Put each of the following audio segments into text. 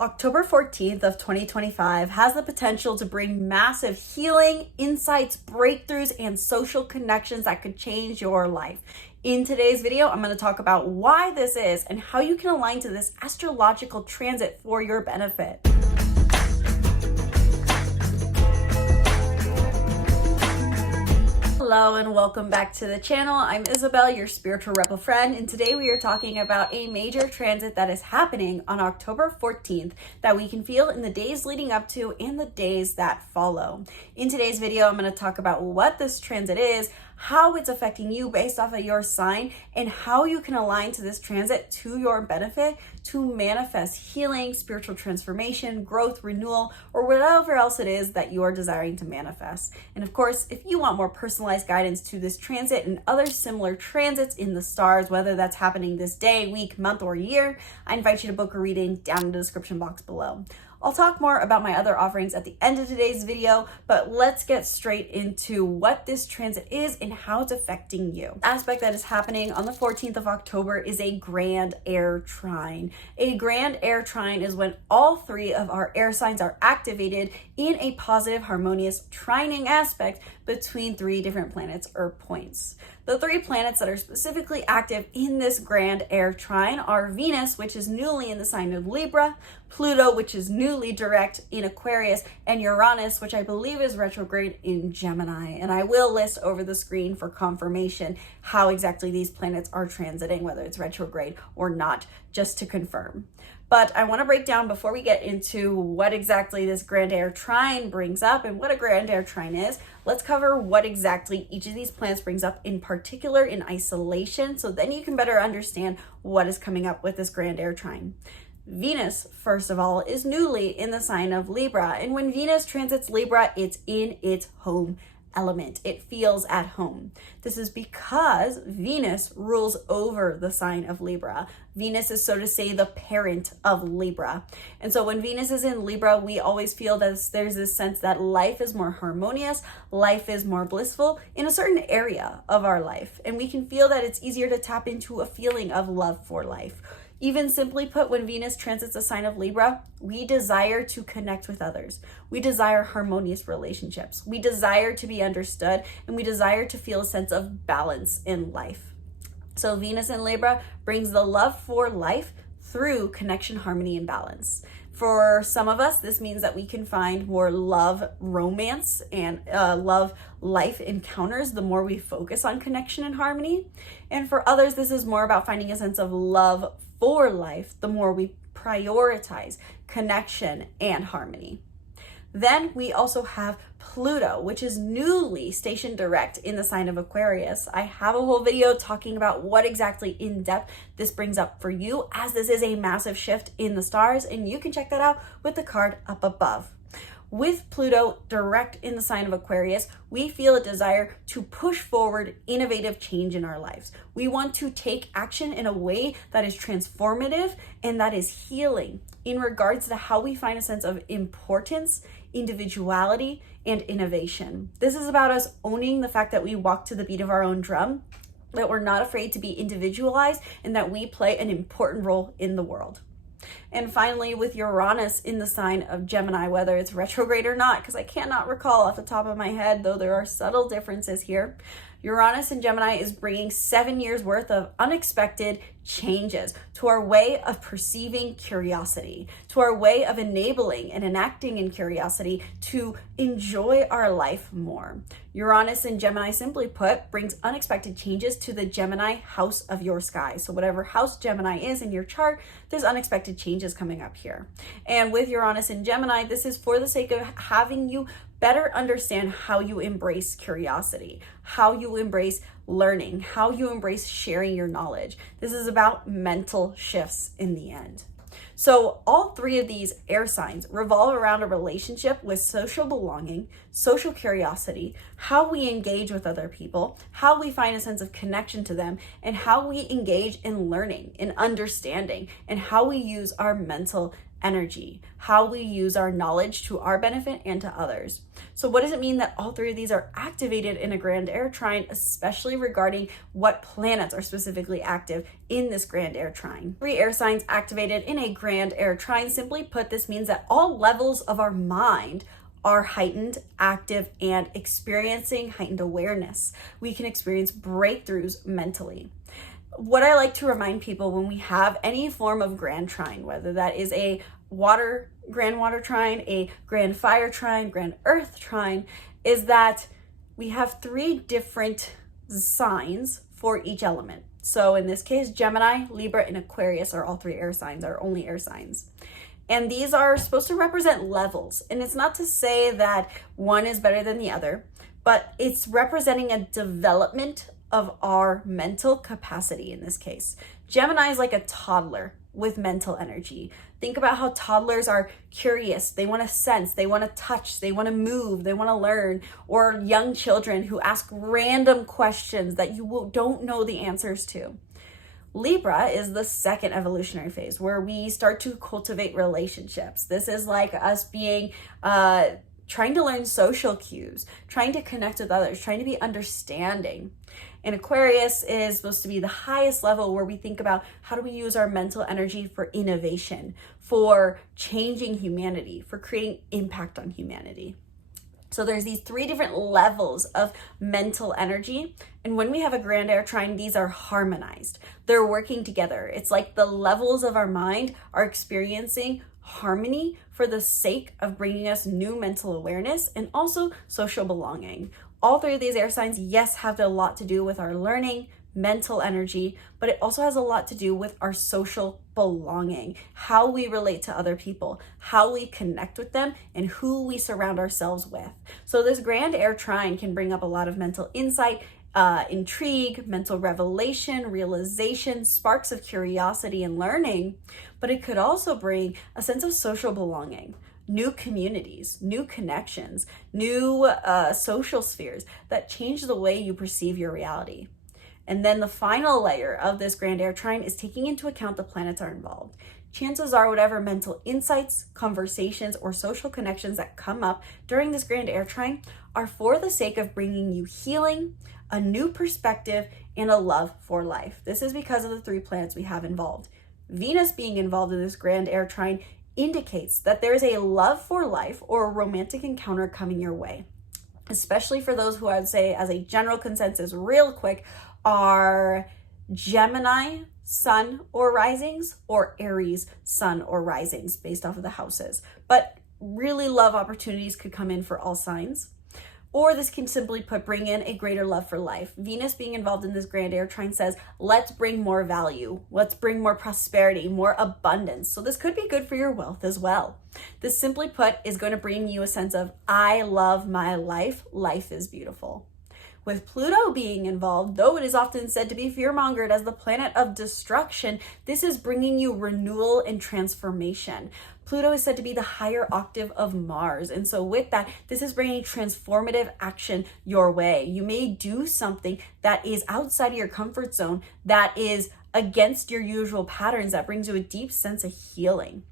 October 14th of 2025 has the potential to bring massive healing, insights, breakthroughs, and social connections that could change your life. In today's video, I'm going to talk about why this is and how you can align to this astrological transit for your benefit. Hello and welcome back to the channel. I'm Isabel, your spiritual rebel friend, and today we are talking about a major transit that is happening on October 14th that we can feel in the days leading up to and the days that follow. In today's video, I'm going to talk about what this transit is, how it's affecting you based off of your sign, and how you can align to this transit to your benefit to manifest healing, spiritual transformation, growth, renewal, or whatever else it is that you are desiring to manifest. And of course, if you want more personalized guidance to this transit and other similar transits in the stars, whether that's happening this day, week, month, or year, I invite you to book a reading down in the description box below. I'll talk more about my other offerings at the end of today's video, but let's get straight into what this transit is and how it's affecting you. The aspect that is happening on the 14th of October is a Grand Air Trine. A Grand Air Trine is when all three of our air signs are activated in a positive, harmonious trining aspect between three different planets or points. The three planets that are specifically active in this Grand Air Trine are Venus, which is newly in the sign of Libra, Pluto, which is newly direct in Aquarius, and Uranus, which I believe is retrograde in Gemini. And I will list over the screen for confirmation how exactly these planets are transiting, whether it's retrograde or not, just to confirm. But I want to break down before we get into what exactly this Grand Air Trine brings up and what a Grand Air Trine is. Let's cover what exactly each of these planets brings up in particular in isolation, so then you can better understand what is coming up with this Grand Air Trine. Venus, first of all, is newly in the sign of Libra, and when Venus transits Libra, it's in its home element. It feels at home. This is because Venus rules over the sign of Libra. Venus is, so to say, the parent of Libra. And so when Venus is in Libra, we always feel that there's this sense that life is more harmonious, life is more blissful in a certain area of our life. And we can feel that it's easier to tap into a feeling of love for life. Even simply put, when Venus transits a sign of Libra, we desire to connect with others. We desire harmonious relationships. We desire to be understood, and we desire to feel a sense of balance in life. So Venus in Libra brings the love for life through connection, harmony, and balance. For some of us, this means that we can find more love, romance, and love life encounters the more we focus on connection and harmony. And for others, this is more about finding a sense of love for life the more we prioritize connection and harmony. Then we also have Pluto, which is newly stationed direct in the sign of Aquarius. I have a whole video talking about what exactly in depth this brings up for you, as this is a massive shift in the stars, and you can check that out with the card up above. With Pluto direct in the sign of Aquarius, we feel a desire to push forward innovative change in our lives. We want to take action in a way that is transformative and that is healing in regards to how we find a sense of importance, individuality, and innovation. This is about us owning the fact that we walk to the beat of our own drum, that we're not afraid to be individualized, and that we play an important role in the world. And finally, with Uranus in the sign of Gemini, whether it's retrograde or not, because I cannot recall off the top of my head, though there are subtle differences here, Uranus in Gemini is bringing 7 years worth of unexpected changes to our way of perceiving curiosity, to our way of enabling and enacting in curiosity to enjoy our life more. Uranus in Gemini, simply put, brings unexpected changes to the Gemini house of your sky. So whatever house Gemini is in your chart, there's unexpected changes coming up here. And with Uranus in Gemini, this is for the sake of having you better understand how you embrace curiosity, how you embrace learning, how you embrace sharing your knowledge. This is about mental shifts in the end. So all three of these air signs revolve around a relationship with social belonging, social curiosity, how we engage with other people, how we find a sense of connection to them, and how we engage in learning, in understanding, and how we use our mental energy, how we use our knowledge to our benefit and to others. So what does it mean that all three of these are activated in a Grand Air Trine, especially regarding what planets are specifically active in this Grand Air Trine? 3 air signs activated in a Grand Air Trine. Simply put, this means that all levels of our mind are heightened, active, and experiencing heightened awareness. We can experience breakthroughs mentally. What I like to remind people when we have any form of Grand Trine, whether that is a Grand Water Trine, a Grand Fire Trine, Grand Earth Trine, is that we have 3 different signs for each element. So in this case, Gemini, Libra, and Aquarius are all 3 air signs, are only air signs. And these are supposed to represent levels. And it's not to say that one is better than the other, but it's representing a development of our mental capacity in this case. Gemini is like a toddler with mental energy. Think about how toddlers are curious. They want to sense, they want to touch, they want to move, they want to learn. Or young children who ask random questions that you don't know the answers to. Libra is the second evolutionary phase where we start to cultivate relationships. This is like us being trying to learn social cues, trying to connect with others, trying to be understanding. And Aquarius is supposed to be the highest level where we think about how do we use our mental energy for innovation, for changing humanity, for creating impact on humanity. So there's these 3 different levels of mental energy. And when we have a Grand Air Trine, these are harmonized. They're working together. It's like the levels of our mind are experiencing harmony for the sake of bringing us new mental awareness and also social belonging. All 3 of these air signs, yes, have a lot to do with our learning, mental energy, but it also has a lot to do with our social belonging, how we relate to other people, how we connect with them, and who we surround ourselves with. So this Grand Air Trine can bring up a lot of mental insight, intrigue, mental revelation, realization, sparks of curiosity and learning, but it could also bring a sense of social belonging, new communities, new connections, new social spheres that change the way you perceive your reality. And then the final layer of this Grand Air Trine is taking into account the planets are involved. Chances are whatever mental insights, conversations, or social connections that come up during this Grand Air Trine are for the sake of bringing you healing, a new perspective, and a love for life. This is because of the 3 planets we have involved. Venus being involved in this Grand Air Trine indicates that there is a love for life or a romantic encounter coming your way, especially for those who I would say as a general consensus real quick are Gemini sun or risings or Aries sun or risings based off of the houses. But really love opportunities could come in for all signs. Or this can simply put, bring in a greater love for life. Venus being involved in this Grand Air Trine says, let's bring more value. Let's bring more prosperity, more abundance. So this could be good for your wealth as well. This simply put is going to bring you a sense of, I love my life. Life is beautiful. With Pluto being involved, though it is often said to be fear-mongered as the planet of destruction, this is bringing you renewal and transformation. Pluto is said to be the higher octave of Mars. And so with that, this is bringing transformative action your way. You may do something that is outside of your comfort zone, that is against your usual patterns, that brings you a deep sense of healing.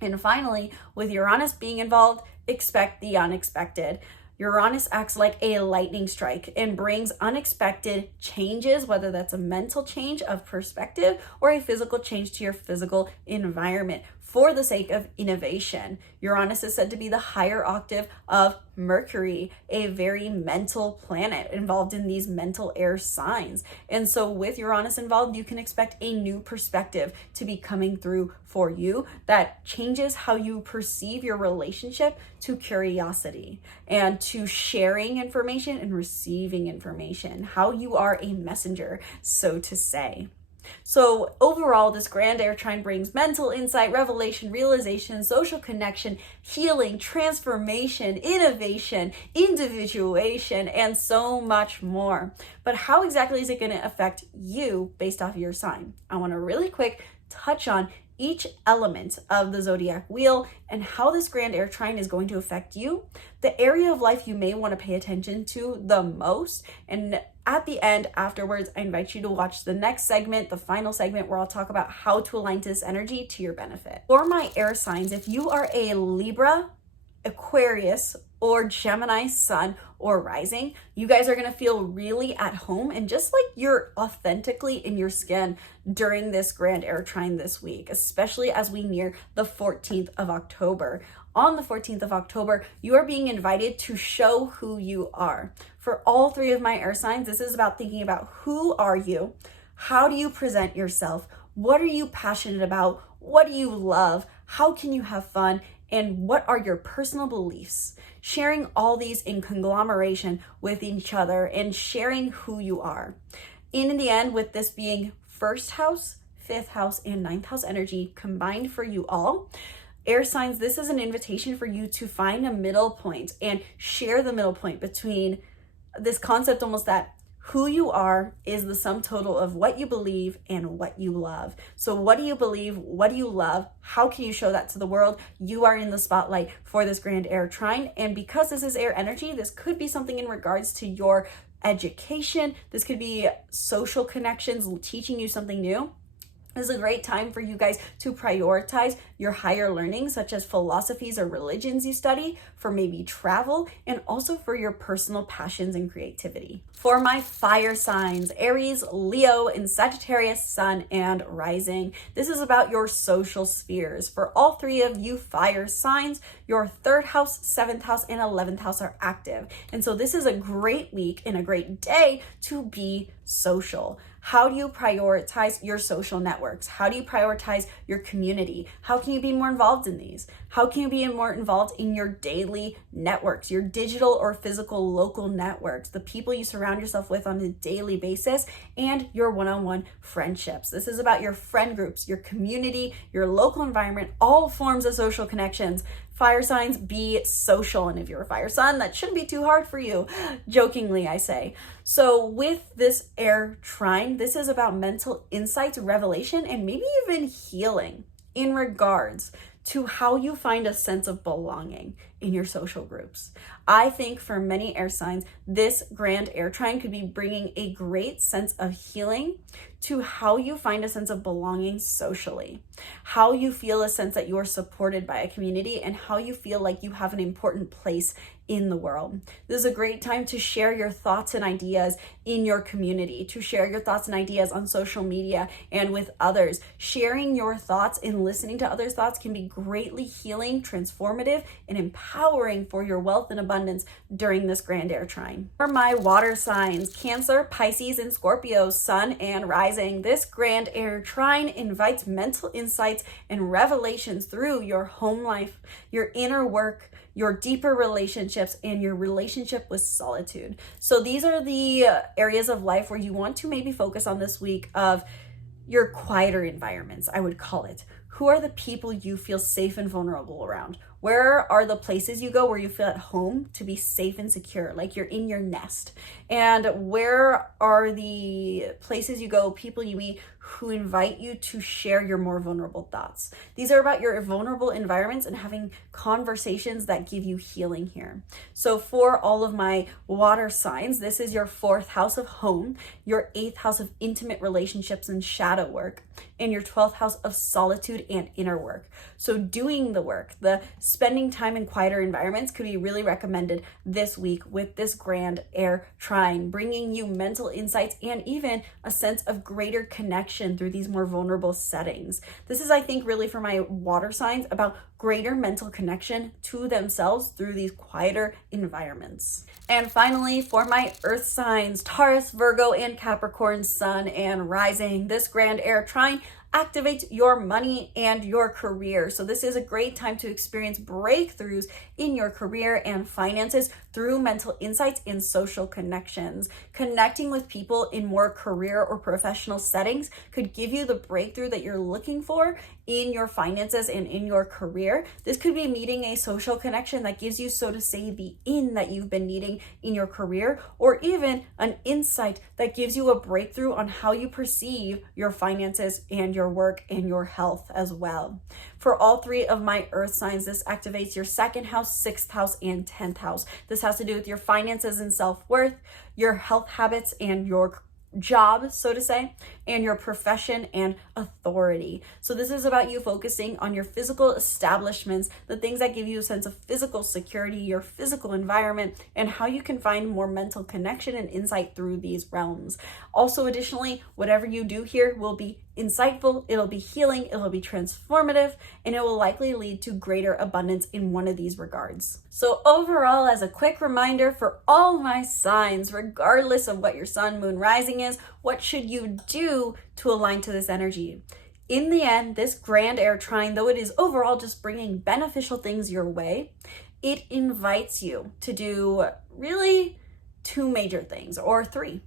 And finally, with Uranus being involved, expect the unexpected. Uranus acts like a lightning strike and brings unexpected changes, whether that's a mental change of perspective or a physical change to your physical environment for the sake of innovation. Uranus is said to be the higher octave of Mercury, a very mental planet involved in these mental air signs. And so with Uranus involved, you can expect a new perspective to be coming through for you that changes how you perceive your relationship to curiosity and to sharing information and receiving information, how you are a messenger, so to say. So overall, this Grand Air Trine brings mental insight, revelation, realization, social connection, healing, transformation, innovation, individuation, and so much more. But how exactly is it going to affect you based off of your sign? I want to really quick touch on each element of the zodiac wheel and how this Grand Air Trine is going to affect you, the area of life you may want to pay attention to the most, and at the end, afterwards, I invite you to watch the next segment, the final segment, where I'll talk about how to align to this energy to your benefit. For my air signs, if you are a Libra, Aquarius, or Gemini sun or rising, you guys are going to feel really at home and just like you're authentically in your skin during this Grand Air Trine this week, especially as we near the 14th of October. On the 14th of October, you are being invited to show who you are. For all three of my air signs, this is about thinking about who are you, how do you present yourself, what are you passionate about, what do you love, how can you have fun, and what are your personal beliefs? Sharing all these in conglomeration with each other and sharing who you are. In the end, with this being first house, fifth house, and ninth house energy combined for you all, air signs, this is an invitation for you to find a middle point and share the middle point between this concept almost that who you are is the sum total of what you believe and what you love. So what do you believe? What do you love? How can you show that to the world? You are in the spotlight for this Grand Air Trine. And because this is air energy, this could be something in regards to your education. This could be social connections, teaching you something new. This is a great time for you guys to prioritize your higher learning, such as philosophies or religions you study, for maybe travel, and also for your personal passions and creativity. For my fire signs, Aries, Leo, and Sagittarius, sun and rising, this is about your social spheres. For all three of you fire signs, your third house, seventh house, and 11th house are active. And so this is a great week and a great day to be social. How do you prioritize your social networks? How do you prioritize your community? How can you be more involved in these? How can you be more involved in your daily networks, your digital or physical local networks, the people you surround yourself with on a daily basis, and your one-on-one friendships? This is about your friend groups, your community, your local environment, all forms of social connections. Fire signs, be social. And if you're a fire sign, that shouldn't be too hard for you. Jokingly, I say. So with this air trine, this is about mental insights, revelation, and maybe even healing in regards to how you find a sense of belonging in your social groups. I think for many air signs, this Grand Air Trine could be bringing a great sense of healing to how you find a sense of belonging socially, how you feel a sense that you are supported by a community, and how you feel like you have an important place in the world. This is a great time to share your thoughts and ideas in your community, to share your thoughts and ideas on social media and with others. Sharing your thoughts and listening to others' thoughts can be greatly healing, transformative, and empowering for your wealth and abundance during this Grand Air Trine. For my water signs, Cancer, Pisces, and Scorpio, sun and rising, this Grand Air Trine invites mental insights and revelations through your home life, your inner work, your deeper relationships, and your relationship with solitude. So these are the areas of life where you want to maybe focus on this week of your quieter environments, I would call it. Who are the people you feel safe and vulnerable around? Where are the places you go where you feel at home to be safe and secure, like you're in your nest? And where are the places you go, people you meet who invite you to share your more vulnerable thoughts? These are about your vulnerable environments and having conversations that give you healing here. So for all of my water signs, this is your fourth house of home, your eighth house of intimate relationships and shadow work, and your 12th house of solitude and inner work. So doing the work, the spending time in quieter environments could be really recommended this week with this Grand Air Trine, bringing you mental insights and even a sense of greater connection through these more vulnerable settings. This is, I think, really for my water signs about greater mental connection to themselves through these quieter environments. And finally, for my earth signs, Taurus, Virgo, and Capricorn, sun and rising, this Grand Air Trine activates your money and your career. So this is a great time to experience breakthroughs in your career and finances through mental insights and social connections. Connecting with people in more career or professional settings could give you the breakthrough that you're looking for in your finances and in your career. This could be meeting a social connection that gives you, so to say, the in that you've been needing in your career, or even an insight that gives you a breakthrough on how you perceive your finances and your work and your health as well. For all three of my earth signs, this activates your 2nd house, 6th house, and 10th house. This has to do with your finances and self-worth, your health habits and your job, so to say, and your profession and authority. So this is about you focusing on your physical establishments, the things that give you a sense of physical security, your physical environment, and how you can find more mental connection and insight through these realms. Also, additionally, whatever you do here will be insightful, it'll be healing, it'll be transformative, and it will likely lead to greater abundance in one of these regards. So overall, as a quick reminder for all my signs, regardless of what your sun, moon, rising is, what should you do to align to this energy? In the end, this Grand Air Trine, though it is overall just bringing beneficial things your way, it invites you to do really 2 major things, or 3.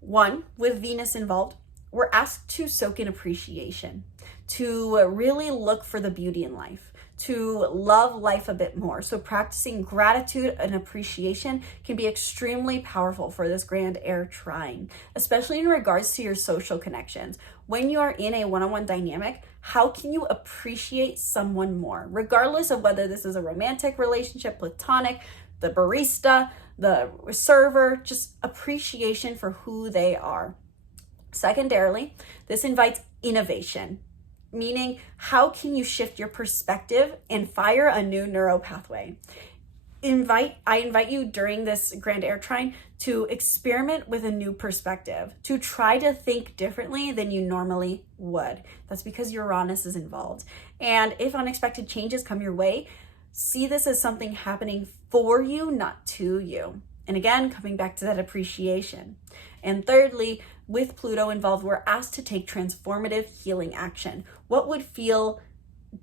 1, with Venus involved, we're asked to soak in appreciation, to really look for the beauty in life, to love life a bit more. So practicing gratitude and appreciation can be extremely powerful for this Grand Air Trine, especially in regards to your social connections. When you are in a one-on-one dynamic, how can you appreciate someone more? Regardless of whether this is a romantic relationship, platonic, the barista, the server, just appreciation for who they are. Secondarily, this invites innovation, meaning how can you shift your perspective and fire a new neural pathway? I invite you during this Grand Air Trine to experiment with a new perspective, to try to think differently than you normally would. That's because Uranus is involved. And if unexpected changes come your way, see this as something happening for you, not to you. And again, coming back to that appreciation. And thirdly, with Pluto involved, we're asked to take transformative healing action. What would feel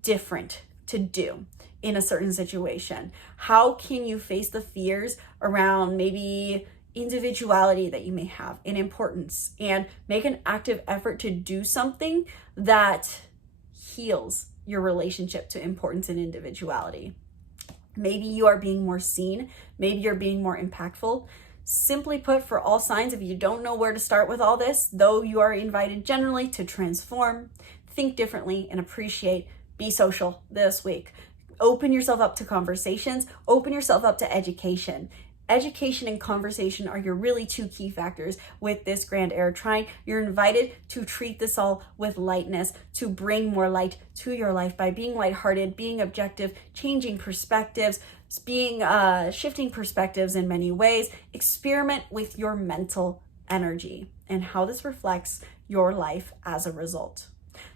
different to do in a certain situation? How can you face the fears around maybe individuality that you may have in importance, and make an active effort to do something that heals your relationship to importance and individuality? Maybe you are being more seen. Maybe you're being more impactful. Simply put, for all signs, if you don't know where to start with all this, though you are invited generally to transform, think differently, and appreciate, be social this week. Open yourself up to conversations, open yourself up to education. Education and conversation are your really 2 key factors with this Grand Air Trine. You're invited to treat this all with lightness, to bring more light to your life by being lighthearted, being objective, changing perspectives, shifting perspectives in many ways. Experiment with your mental energy and how this reflects your life as a result.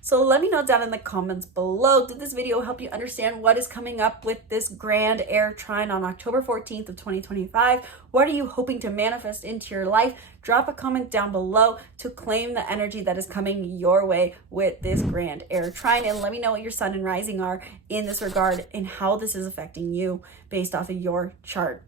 So let me know down in the comments below, did this video help you understand what is coming up with this Grand Air Trine on October 14th of 2025? What are you hoping to manifest into your life? Drop a comment down below to claim the energy that is coming your way with this Grand Air Trine, and let me know what your sun and rising are in this regard and how this is affecting you based off of your chart.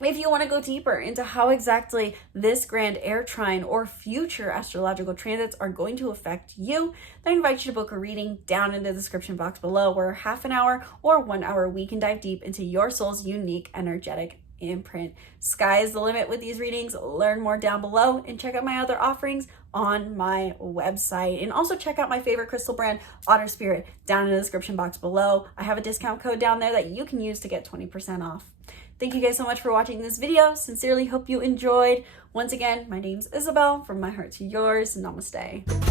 If you want to go deeper into how exactly this Grand Air Trine or future astrological transits are going to affect you, then I invite you to book a reading down in the description box below, where half an hour or 1 hour we can dive deep into your soul's unique energetic imprint. Sky is the limit with these readings. Learn more down below and check out my other offerings on my website. And also check out my favorite crystal brand, Otter Spirit, down in the description box below. I have a discount code down there that you can use to get 20% off. Thank you guys so much for watching this video. Sincerely hope you enjoyed. Once again, my name's Isabel. From my heart to yours, namaste.